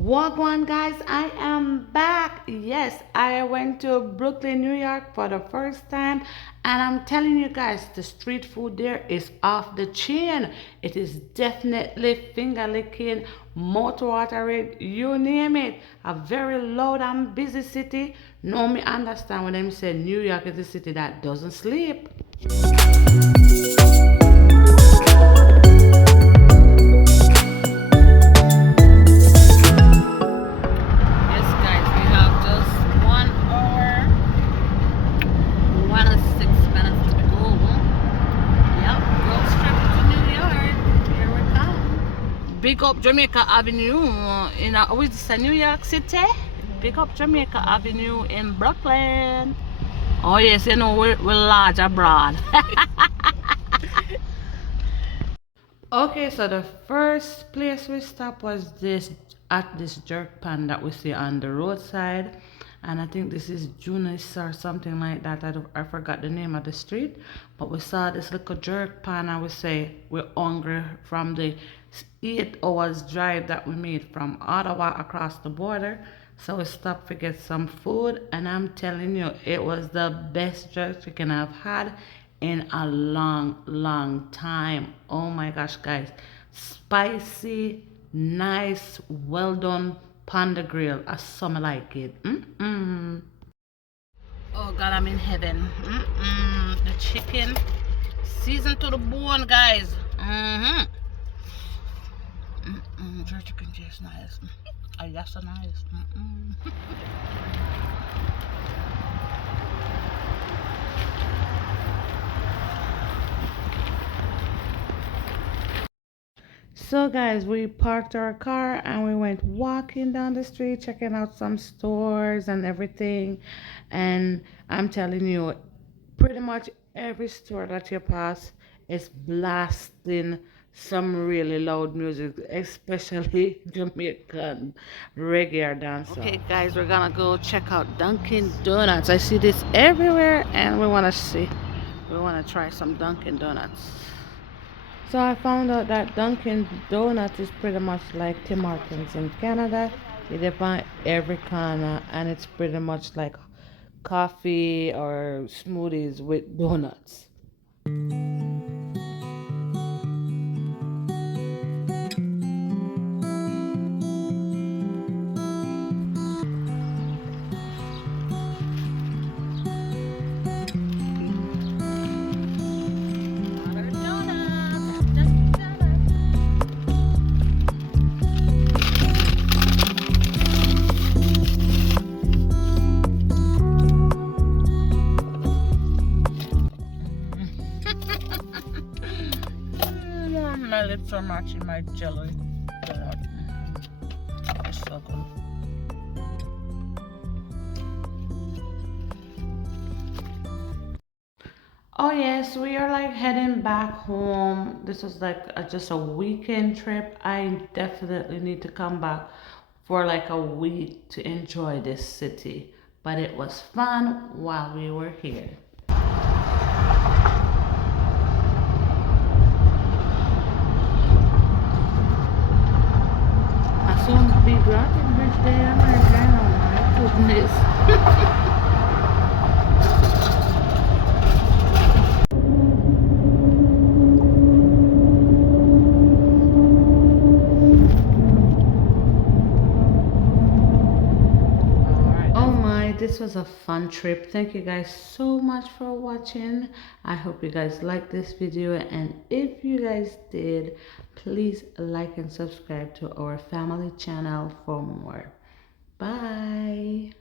Wagwan guys, I am back. Yes, I went to Brooklyn, New York for the first time, and I'm telling you guys, the street food there is off the chain. It is definitely finger licking, mouth watering, you name it. A very loud and busy city. No, me understand when them say New York is a city that doesn't sleep. Yes, guys, we have just 1 hour, 1 and 6 minutes to go. Yep, road trip to New York. Here we come. Big up Jamaica Avenue in with New York City. Big up Jamaica Avenue in Brooklyn. Oh yes, you know we're large abroad. Okay, so the first place we stopped was this jerk pan that we see on the roadside, and I think this is Junis or something like that. I forgot the name of the street, but we saw this little jerk pan, and we say we're hungry from the 8 hours drive that we made from Ottawa across the border. So we stopped to get some food, and I'm telling you, it was the best jerk chicken I've had in a long time. Oh my gosh, guys, spicy, nice, well done panda grill. I some like it. Oh god, I'm in heaven. The chicken seasoned to the bone, guys. Jerk chicken tastes nice. Oh, that's so nice. So guys, we parked our car and we went walking down the street, checking out some stores and everything. And I'm telling you, pretty much every store that you pass is blasting some really loud music, especially Jamaican reggae or dancehall. Okay guys, we're gonna go check out Dunkin' Donuts. I see this everywhere and we wanna try some Dunkin' Donuts. So I found out that Dunkin' Donuts is pretty much like Tim Hortons in Canada. You can find every corner, and it's pretty much like coffee or smoothies with donuts. My lips are matching my jelly donut. It's so good. Oh yes, we are like heading back home. This was like just a weekend trip. I definitely need to come back for like a week to enjoy this city. But it was fun while we were here. I saw the big rocking bridge there. Oh my goodness. Oh my, this was a fun trip. Thank you guys so much for watching. I hope you guys liked this video, and if you guys did, please like and subscribe to our family channel for more. Bye.